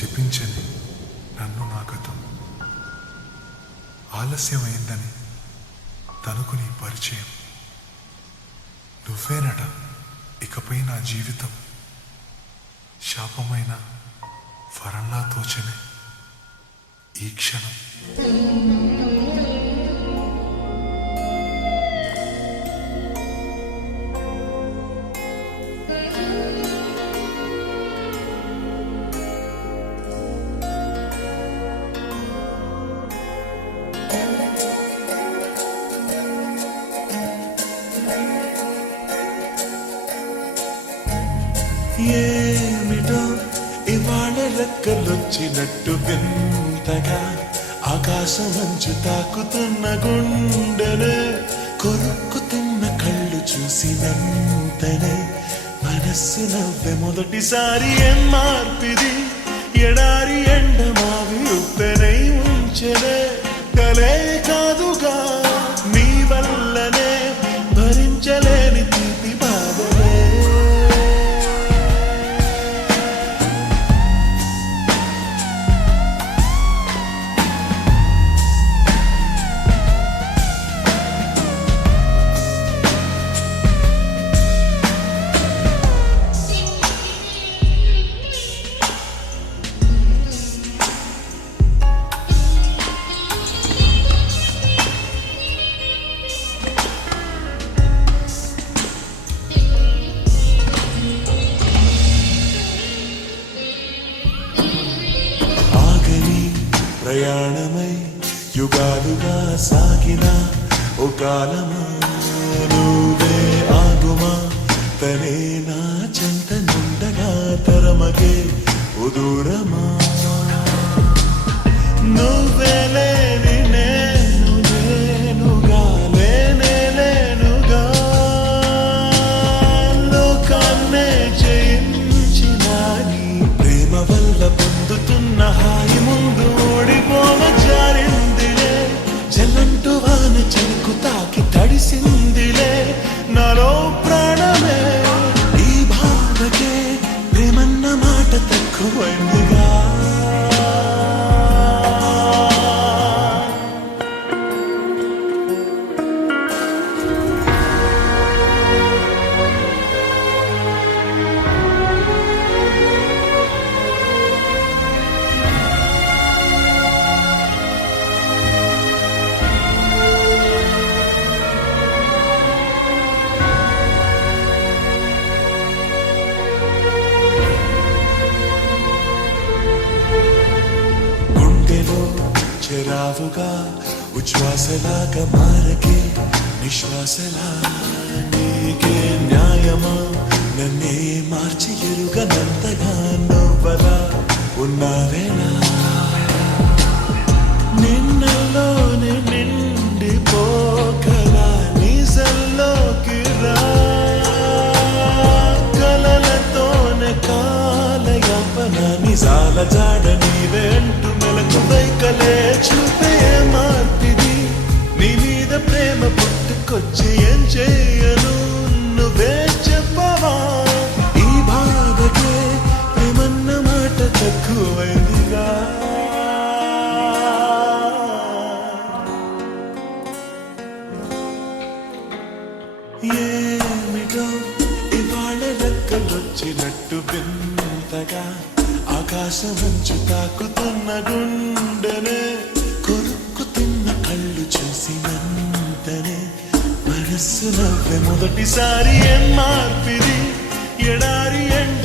చెప్పించని నన్ను నా గతం, ఆలస్యమైందని తనకు నీ పరిచయం. నువ్వేనట ఇకపై నా జీవితం, శాపమైన వరంలా తోచనే ఈ క్షణం. ఏమిటో ఇవాళ రెక్కలొచ్చినట్టు వింతగా ఆకాశమంచు తాకుతున్న గుండెనే, కొరుక్కు తిన్న కళ్ళు చూసినంతనే మనస్సు నవ్వే మొదటిసారి. ఏం మార్పిది, ఎడారి ఎండ మావి ఉప్పెనై ఉంచెనే, కలే కాదుగా నీ వల్లనే భరించలేని తీపి బాధలే. ప్రయాణమై యుగాలుగా సాగిన ఓ కాలమా, నువ్వే ఆగుమా తనే నా చెంత నుండగా తరమగే ఉదూరమా. నువ్వే లేని నేను నేనుగా లేనే లేనుగా, లోకాన్నే జయించిన నీ ప్రేమ వల్ల పొందుతున్న హాయి ముందు ఓడిపోన జారిందిలే. జలంటు వాన చెలుకు తాకి తడిసిందిలే నాలో ప్రాణమే. ఈ బాధకే ప్రేమన్న మాట తక్కువైందిగా. చెరావుగా ఉచ్ఛ్వాసలాగా మారకే నిశ్వాసలా, నీకే న్యాయమా నన్నే మార్చి ఎరుగనంతగా నువ్వలా ఉన్నావేనా. నిన్నలోనే నిండిపోకలా నిజంలోకి రా, కలలతోనే కాలయాపన నిజాల జాడ నీవేంటూ మెలకు వైకలే చూపే మార్పిది. నీ మీద ప్రేమ పుట్టుకొచ్చి ఏం చేయను నువ్వే చెప్పవా. ఈ బాధకే ప్రేమన్న మాట తక్కువైందిగా. ఏమిటో ఇవాళ రెక్కలొచ్చినట్టు వింతగా ఆకాశమంచు తాకుతున్న గుండెనే, కొరుక్కు తిన్న కళ్ళు చూసినంతనే మనస్సు నవ్వే మొదటిసారి. ఏం మార్పిది, ఎడారి ఎండ